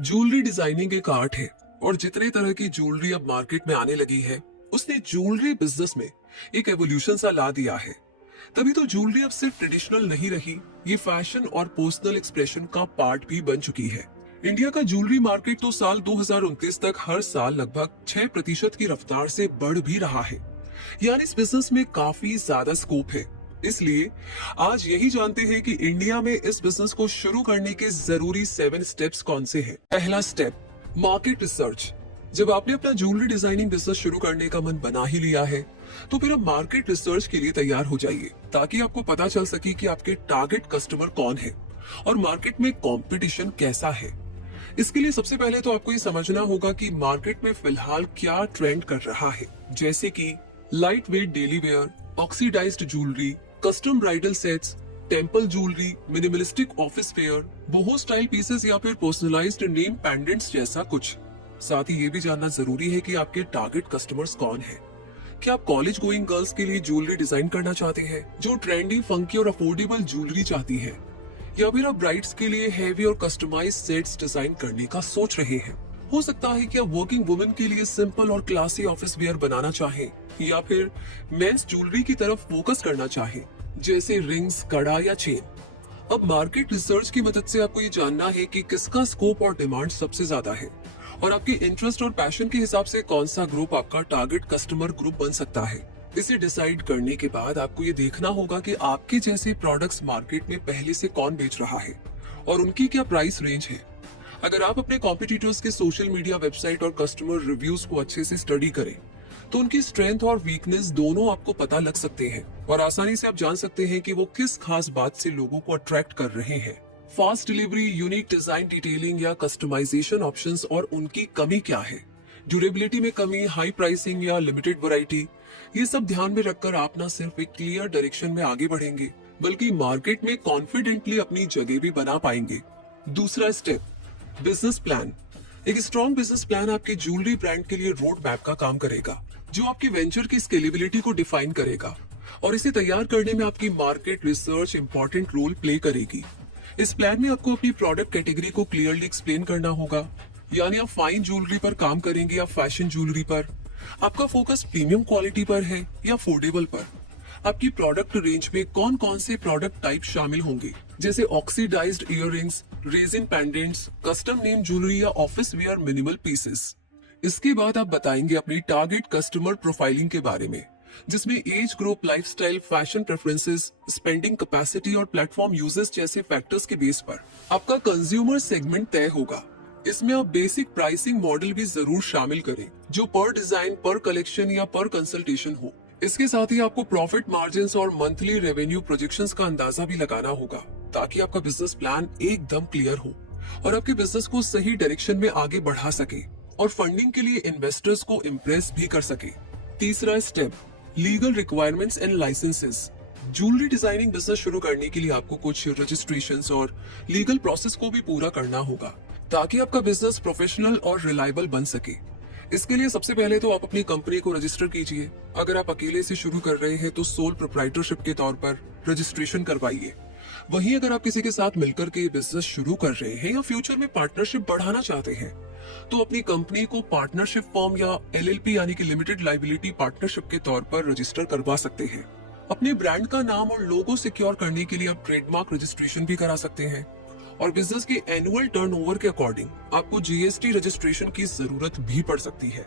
Jewellery designing एक art है और जितने तरह की ज्वेलरी अब मार्केट में आने लगी है उसने ज्वेलरी बिजनेस में एक एवोल्यूशन सा ला दिया है। तभी तो ज्वेलरी अब सिर्फ ट्रेडिशनल नहीं रही, ये फैशन और पर्सनल एक्सप्रेशन का पार्ट भी बन चुकी है। इंडिया का ज्वेलरी मार्केट तो साल 2029 तक हर साल लगभग 6% की रफ्तार से बढ़ भी रहा है। यानी इस बिजनेस में काफी ज्यादा स्कोप है। इसलिए आज यही जानते हैं कि इंडिया में इस बिजनेस को शुरू करने के जरूरी 7 स्टेप्स कौन से हैं। पहला स्टेप, मार्केट रिसर्च। जब आपने अपना ज्वेलरी डिजाइनिंग बिजनेस शुरू करने का मन बना ही लिया है तो फिर अब मार्केट रिसर्च के लिए तैयार हो जाइए, ताकि आपको पता चल सके कि आपके टारगेट कस्टमर कौन है और मार्केट में कंपटीशन कैसा है। इसके लिए सबसे पहले तो आपको ये समझना होगा कि मार्केट में फिलहाल क्या ट्रेंड कर रहा है, जैसे कि light weight daily wear, oxidised jewellery, custom bridal sets, temple jewellery, minimalistic office wear, boho style pieces या फिर पर्सनलाइज्ड नेम पेंडेंट्स जैसा कुछ। साथ ही ये भी जानना जरूरी है कि आपके टारगेट कस्टमर्स कौन है। क्या आप कॉलेज गोइंग गर्ल्स के लिए ज्वेलरी डिजाइन करना चाहते हैं जो ट्रेंडी, फंकी और अफोर्डेबल ज्वेलरी चाहती है, या फिर आप ब्राइड्स के लिए हैवी और कस्टमाइज्ड सेट्स डिजाइन करने का सोच रहे हैं। हो सकता है कि आप वर्किंग वुमेन के लिए सिंपल और क्लासी ऑफिस वेयर बनाना चाहें, या फिर मेंस ज्वेलरी की तरफ फोकस करना चाहें, जैसे रिंग्स, कड़ा या चेन। अब मार्केट रिसर्च की मदद से आपको ये जानना है कि किसका स्कोप और डिमांड सबसे ज्यादा है और आपके इंटरेस्ट और पैशन के हिसाब से कौन सा ग्रुप आपका टारगेट कस्टमर ग्रुप बन सकता है। इसे डिसाइड करने के बाद आपको ये देखना होगा कि आपके जैसे प्रोडक्ट्स मार्केट में पहले से कौन बेच रहा है और उनकी क्या प्राइस रेंज है। अगर आप अपने कॉम्पिटिटर्स के सोशल मीडिया, वेबसाइट और कस्टमर रिव्यूज को अच्छे से स्टडी करें तो उनकी स्ट्रेंथ और वीकनेस दोनों आपको पता लग सकते हैं और आसानी से आप जान सकते हैं कि वो किस खास बात से लोगों को अट्रैक्ट कर रहे हैं। Fast delivery, unique design, detailing या कस्टमाइजेशन ऑप्शंस और उनकी कमी क्या है, ड्यूरेबिलिटी में कमी, हाई प्राइसिंग या लिमिटेड वैरायटी, ये सब ध्यान में रखकर आप न सिर्फ एक क्लियर डायरेक्शन में आगे बढ़ेंगे बल्कि मार्केट में कॉन्फिडेंटली अपनी जगह भी बना पाएंगे। दूसरा स्टेप, बिजनेस प्लान। एक स्ट्रॉन्ग बिजनेस प्लान आपके ज्वेलरी ब्रांड के लिए रोड मैप का काम करेगा, जो आपकी वेंचर की स्केलेबिलिटी को डिफाइन करेगा और इसे तैयार करने में आपकी market research important role play करेगी। इस प्लान में आपको अपनी प्रोडक्ट कैटेगरी को क्लियरली एक्सप्लेन करना होगा, यानी आप फाइन ज्वेलरी पर काम करेंगे या फैशन ज्वेलरी पर, आपका फोकस प्रीमियम क्वालिटी पर है या अफोर्डेबल पर, आपकी प्रोडक्ट रेंज में कौन कौन से प्रोडक्ट टाइप शामिल होंगे, जैसे oxidised earrings, resin pendants, custom name jewellery या ऑफिस वेयर मिनिमल पीसेस। इसके बाद आप बताएंगे अपनी टारगेट कस्टमर प्रोफाइलिंग के बारे में, जिसमें age group, lifestyle, fashion preferences, spending capacity और प्लेटफॉर्म यूजेस जैसे फैक्टर्स के बेस पर आपका कंज्यूमर सेगमेंट तय होगा। इसमें आप बेसिक प्राइसिंग मॉडल भी जरूर शामिल करें, जो पर डिजाइन, पर कलेक्शन या पर कंसल्टेशन हो। इसके साथ ही आपको प्रॉफिट मार्जिन्स और मंथली रेवेन्यू प्रोजेक्शंस का अंदाजा भी लगाना होगा, ताकि आपका बिजनेस प्लान एकदम क्लियर हो और आपके बिजनेस को सही डायरेक्शन में आगे बढ़ा सके और फंडिंग के लिए इन्वेस्टर्स को इम्प्रेस भी कर सके। तीसरा step, legal requirements and licences. Jewellery designing business शुरू करने के लिए आपको कुछ रजिस्ट्रेशंस और लीगल प्रोसेस को भी पूरा करना होगा, ताकि आपका बिजनेस प्रोफेशनल और रिलायबल बन सके। इसके लिए सबसे पहले तो आप अपनी कंपनी को रजिस्टर कीजिए। अगर आप अकेले से शुरू कर रहे हैं तो सोल प्रोप्राइटरशिप के तौर पर रजिस्ट्रेशन करवाइए। वहीं अगर आप किसी के साथ मिलकर के बिजनेस शुरू कर रहे हैं या फ्यूचर में पार्टनरशिप बढ़ाना चाहते हैं तो अपनी कंपनी को पार्टनरशिप फॉर्म या एलएलपी यानी कि लिमिटेड लाइबिलिटी पार्टनरशिप के तौर पर रजिस्टर करवा सकते हैं। अपने ब्रांड का नाम और लोगो सिक्योर करने के लिए आप ट्रेडमार्क रजिस्ट्रेशन भी करा सकते हैं और बिजनेस के एनुअल टर्नओवर के अकॉर्डिंग आपको जीएसटी रजिस्ट्रेशन की जरूरत भी पड़ सकती है।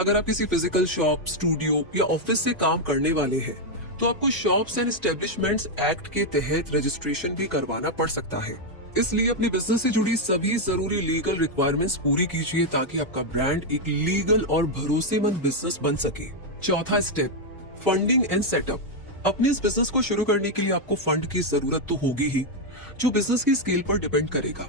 अगर आप किसी फिजिकल शॉप, स्टूडियो या ऑफिस से काम करने वाले हैं तो आपको शॉप्स एंड एस्टेब्लिशमेंट्स एक्ट के तहत रजिस्ट्रेशन भी करवाना पड़ सकता है। इसलिए अपने बिजनेस से जुड़ी सभी जरूरी लीगल रिक्वायरमेंट्स पूरी कीजिए, ताकि आपका ब्रांड एक लीगल और भरोसेमंद बिजनेस बन सके। चौथा स्टेप, फंडिंग एंड सेटअप। अपने इस बिजनेस को शुरू करने के लिए आपको फंड की जरूरत तो होगी ही, जो बिजनेस की स्केल पर डिपेंड करेगा।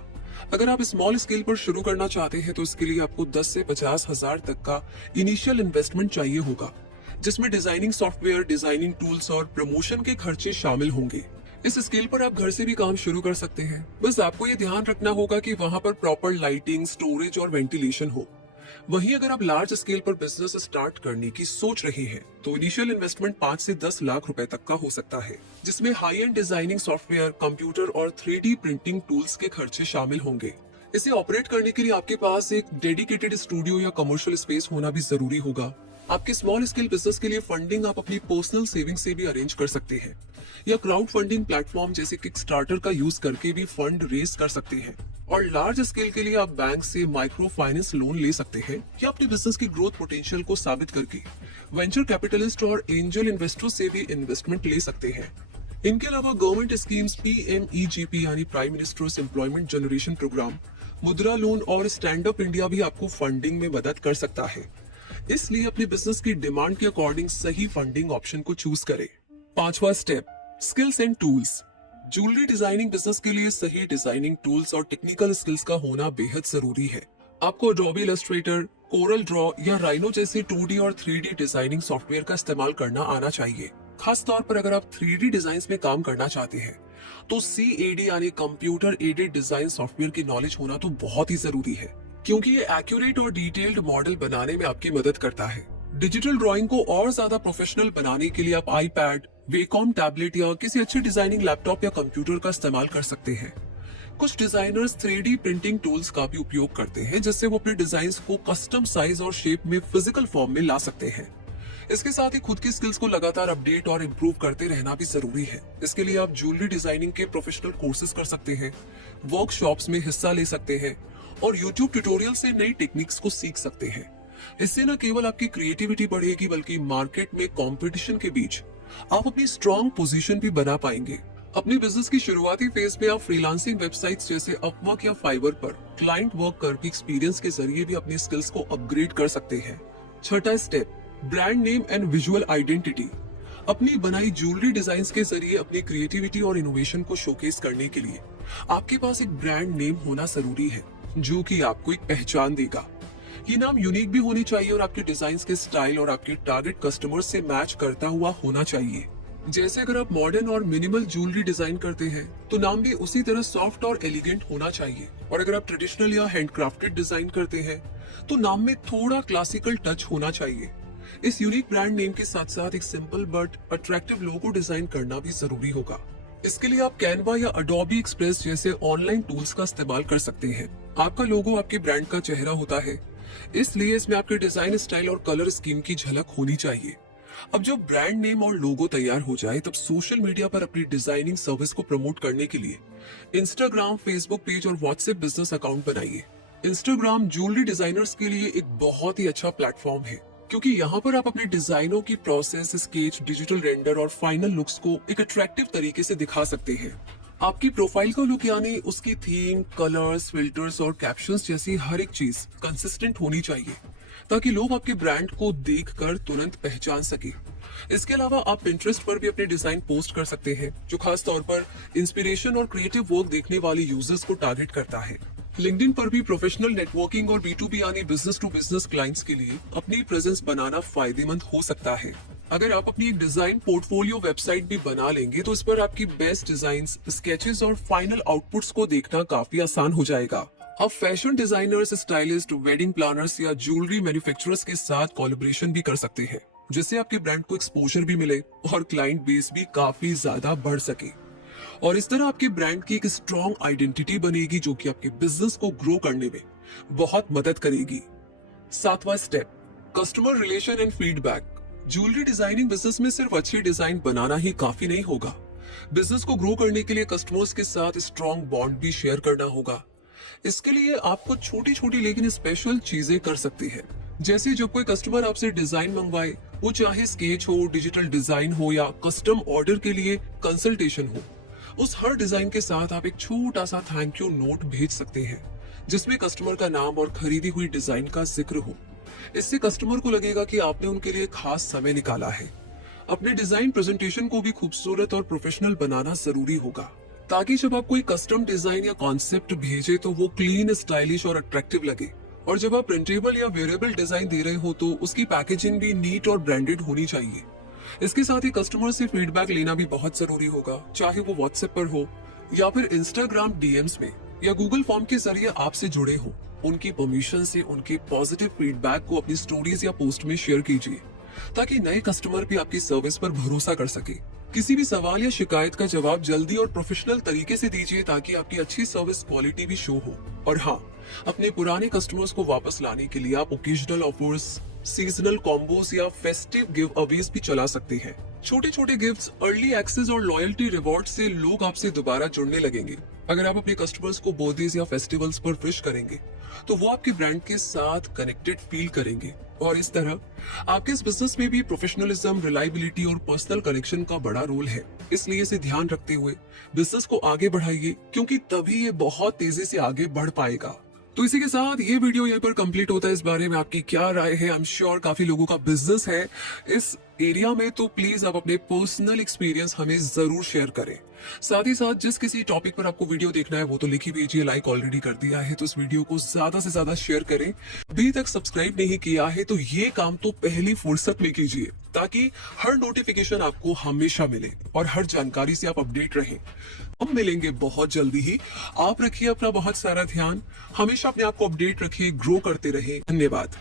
अगर आप स्मॉल स्केल पर शुरू करना चाहते हैं तो इसके लिए आपको 10 से 50 हजार तक का इनिशियल इन्वेस्टमेंट चाहिए होगा, जिसमें डिजाइनिंग सॉफ्टवेयर, डिजाइनिंग टूल्स और प्रमोशन के खर्चे शामिल होंगे। इस स्केल पर आप घर से भी काम शुरू कर सकते हैं। बस आपको ये ध्यान रखना होगा कि वहां पर प्रॉपर लाइटिंग, स्टोरेज और वेंटिलेशन हो। वहीं अगर आप लार्ज स्केल पर बिजनेस स्टार्ट करने की सोच रहे हैं तो इनिशियल इन्वेस्टमेंट 5 से 10 लाख रुपए तक का हो सकता है, जिसमें high and designing software, computer और 3D प्रिंटिंग टूल्स के खर्चे शामिल होंगे। इसे ऑपरेट करने के लिए आपके पास एक डेडिकेटेड स्टूडियो या कमर्शियल स्पेस होना भी जरूरी होगा। आपके स्मॉल स्केल बिजनेस के लिए फंडिंग आप अपनी पर्सनल सेविंग से भी अरेंज कर सकते हैं, या क्राउड फंडिंग प्लेटफॉर्म जैसे किक स्टार्टर का यूज करके भी फंड रेज कर सकते हैं। और लार्ज स्केल के लिए आप बैंक से माइक्रो फाइनेंस लोन ले सकते हैं, या अपने बिजनेस की ग्रोथ पोटेंशियल को साबित करके वेंचर कैपिटलिस्ट और एंजल इन्वेस्टर से भी इन्वेस्टमेंट ले सकते हैं। इनके अलावा गवर्नमेंट स्कीम्स PMEGP यानी prime minister's employment generation programme, Mudra loan और स्टैंड अप इंडिया भी आपको फंडिंग में मदद कर सकता है। इसलिए अपने बिजनेस की डिमांड के अकॉर्डिंग सही फंडिंग ऑप्शन को चूज करें। 5वां step, skills and tools. Jewellery designing business के लिए सही डिजाइनिंग टूल्स और टेक्निकल स्किल्स का होना बेहद जरूरी है। आपको Adobe इलस्ट्रेटर, कोरल ड्रॉ या राइनो जैसे 2D और 3D डिजाइनिंग सॉफ्टवेयर का इस्तेमाल करना आना चाहिए। खास तौर पर अगर आप 3D डिजाइन में काम करना चाहते हैं तो CAD यानी कंप्यूटर एडेड डिजाइन सॉफ्टवेयर की नॉलेज होना तो बहुत ही जरूरी है, क्योंकि ये एक्यूरेट और डिटेल्ड मॉडल बनाने में आपकी मदद करता है। डिजिटल ड्राइंग को और ज्यादा प्रोफेशनल बनाने के लिए आप iPad, वेकॉम टैबलेट या किसी अच्छे डिजाइनिंग लैपटॉप या कंप्यूटर का इस्तेमाल कर सकते हैं। कुछ डिजाइनर्स 3D प्रिंटिंग टूल्स का भी उपयोग करते हैं, जिससे वो अपने डिजाइन्स को कस्टम साइज और शेप में फिजिकल फॉर्म में ला सकते हैं। इसके साथ ही खुद की स्किल्स को लगातार अपडेट और इम्प्रूव करते रहना भी जरूरी है। इसके लिए आप ज्वेलरी डिजाइनिंग के प्रोफेशनल कोर्सेज कर सकते हैं, वर्कशॉप्स में हिस्सा ले सकते हैं और YouTube ट्यूटोरियल से नई टेक्निक्स को सीख सकते हैं। इससे न केवल आपकी क्रिएटिविटी बढ़ेगी, बल्कि मार्केट में कंपटीशन के बीच आप अपनी स्ट्रॉन्ग पोजीशन भी बना पाएंगे। अपने बिजनेस की शुरुआती फेज में आप फ्रीलांसिंग वेबसाइट्स जैसे अपवर्क या फाइवर पर क्लाइंट वर्क करके एक्सपीरियंस के जरिए भी अपनी स्किल्स को अपग्रेड कर सकते हैं। 6वां step, brand name and visual identity. अपनी बनाई ज्वेलरी डिजाइन्स के जरिए अपनी क्रिएटिविटी और इनोवेशन को शोकेस करने के लिए आपके पास एक ब्रांड नेम होना जरूरी है, जो कि आपको एक पहचान देगा। ये नाम यूनिक भी होनी चाहिए और आपके डिजाइन्स के स्टाइल और आपके टारगेट कस्टमर्स से मैच करता हुआ होना चाहिए। जैसे अगर आप मॉडर्न और मिनिमल ज्वेलरी डिजाइन करते हैं तो नाम भी उसी तरह सॉफ्ट और एलिगेंट होना चाहिए, और अगर आप ट्रेडिशनल या हैंडक्राफ्टेड डिजाइन करते हैं तो नाम में थोड़ा क्लासिकल टच होना चाहिए। इस यूनिक ब्रांड नेम के साथ साथ एक simple but attractive logo design करना भी जरूरी होगा। इसके लिए आप कैनवा या Adobe Express जैसे ऑनलाइन टूल्स का इस्तेमाल कर सकते हैं। आपका लोगो आपके ब्रांड का चेहरा होता है, इसलिए इसमें आपके डिजाइन स्टाइल और कलर स्कीम की झलक होनी चाहिए। अब जब ब्रांड नेम और लोगो तैयार हो जाए, तब सोशल मीडिया पर अपनी डिजाइनिंग सर्विस को प्रमोट करने के लिए इंस्टाग्राम, फेसबुक पेज और व्हाट्सएप बिजनेस अकाउंट बनाइए। इंस्टाग्राम ज्वेलरी डिजाइनर्स के लिए एक बहुत ही अच्छा प्लेटफॉर्म है, क्योंकि यहाँ पर आप अपने डिजाइनों की प्रोसेस, स्केच, डिजिटल रेंडर और फाइनल लुक्स को एक अट्रैक्टिव तरीके से दिखा सकते हैं। आपकी प्रोफाइल का लुक यानी उसकी थीम, कलर्स, फिल्टर्स और कैप्शंस जैसी हर एक चीज कंसिस्टेंट होनी चाहिए, ताकि लोग आपके ब्रांड को देखकर तुरंत पहचान सके। इसके अलावा आप Pinterest पर भी अपने डिजाइन पोस्ट कर सकते हैं, जो खास तौर पर इंस्पिरेशन और क्रिएटिव वर्क देखने वाले यूजर्स को टारगेट करता है। LinkedIn पर भी प्रोफेशनल नेटवर्किंग और B2B यानी बिजनेस टू बिजनेस क्लाइंट्स के लिए अपनी प्रेजेंस बनाना फायदेमंद हो सकता है। अगर आप अपनी एक डिजाइन पोर्टफोलियो वेबसाइट भी बना लेंगे तो इस पर आपकी बेस्ट डिजाइन्स, स्केचेस और फाइनल आउटपुट्स को देखना काफी आसान हो जाएगा। आप fashion designers, stylist, wedding planners या ज्वेलरी मैन्युफैक्चरर्स के साथ कोलैबोरेशन भी कर सकते हैं, जिससे आपके ब्रांड को एक्सपोजर भी मिले और क्लाइंट बेस भी काफी ज्यादा बढ़ सके। और इस तरह आपके ब्रांड की एक स्ट्रॉन्ग आइडेंटिटी बनेगी, जो कि आपके बिजनेस को ग्रो करने में बहुत मदद करेगी। 7वां step, customer relation and feedback. Jewellery designing business में सिर्फ अच्छी डिजाइन बनाना ही काफी नहीं होगा। बिजनेस को ग्रो करने के लिए कस्टमर्स के साथ स्ट्रॉन्ग बॉन्ड भी शेयर करना होगा। इसके लिए आपको छोटी छोटी लेकिन स्पेशल चीजें कर सकती है। जैसे जब कोई कस्टमर आपसे डिजाइन मंगवाए, वो चाहे स्केच हो, डिजिटल डिजाइन हो या कस्टम ऑर्डर के लिए कंसल्टेशन हो, उस हर डिजाइन के साथ आप एक छोटा सा थैंक यू नोट भेज सकते हैं, जिसमें कस्टमर का नाम और खरीदी हुई डिजाइन का जिक्र हो। इससे कस्टमर को लगेगा कि आपने उनके लिए खास समय निकाला है। अपने डिजाइन प्रेजेंटेशन को भी खूबसूरत और प्रोफेशनल बनाना जरूरी होगा, ताकि जब आप कोई कस्टम डिजाइन या कॉन्सेप्ट भेजे तो वो क्लीन, स्टाइलिश और अट्रैक्टिव लगे। और जब आप प्रिंटेबल या वेरेबल डिजाइन दे रहे हो तो उसकी पैकेजिंग भी नीट और ब्रांडेड होनी चाहिए। इसके साथ ही कस्टमर से फीडबैक लेना भी बहुत जरूरी होगा, चाहे वो व्हाट्सएप पर हो या फिर इंस्टाग्राम DMs में या गूगल फॉर्म के जरिए आपसे जुड़े हो। उनकी परमिशन से उनके पॉजिटिव फीडबैक को अपनी स्टोरीज या पोस्ट में शेयर कीजिए, ताकि नए कस्टमर भी आपकी सर्विस पर भरोसा कर सके। किसी भी सवाल या शिकायत का जवाब जल्दी और प्रोफेशनल तरीके से दीजिए ताकि आपकी अच्छी सर्विस क्वालिटी भी शो हो। और हाँ, अपने पुराने कस्टमर्स को वापस लाने के लिए आप ओकेजनल ऑफर्स, सीजनल कॉम्बोज या फेस्टिव गिव अवेज भी चला सकते हैं। छोटे छोटे गिफ्ट्स, अर्ली एक्सेस और लॉयल्टी रिवॉर्ड से लोग आपसे दोबारा जुड़ने लगेंगे। अगर आप अपने कस्टमर्स को बर्थडेज या फेस्टिवल्स पर विश करेंगे तो वो आपके ब्रांड के साथ कनेक्टेड फील करेंगे और इस तरह आपके इस बिजनेस में भी प्रोफेशनलिज्म, रिलायबिलिटी और पर्सनल कनेक्शन का बड़ा रोल है। इसलिए इसे ध्यान रखते हुए बिजनेस को आगे बढ़ाइए, क्योंकि तभी ये बहुत तेजी से आगे बढ़ पाएगा। तो इसी के साथ ये वीडियो यहीं पर कंप्लीट होता है। इस बारे में आपकी क्या राय है? आई एम श्योर काफी लोगों का बिजनेस है इस एरिया में, तो प्लीज आप अपने पर्सनल एक्सपीरियंस हमें जरूर शेयर करें। साथ ही साथ जिस किसी टॉपिक पर आपको वीडियो देखना है वो तो लिख ही भेजिए। लाइक ऑलरेडी कर दिया है तो इस वीडियो को ज्यादा से ज्यादा शेयर करें। अभी तक सब्सक्राइब नहीं किया है तो ये काम तो पहली फुर्सत में कीजिए, ताकि हर नोटिफिकेशन आपको हमेशा मिले और हर जानकारी से आप अपडेट रहें। हम मिलेंगे बहुत जल्दी ही। आप रखिए अपना बहुत सारा ध्यान, हमेशा अपने आप को अपडेट रखिए, ग्रो करते रहे। धन्यवाद।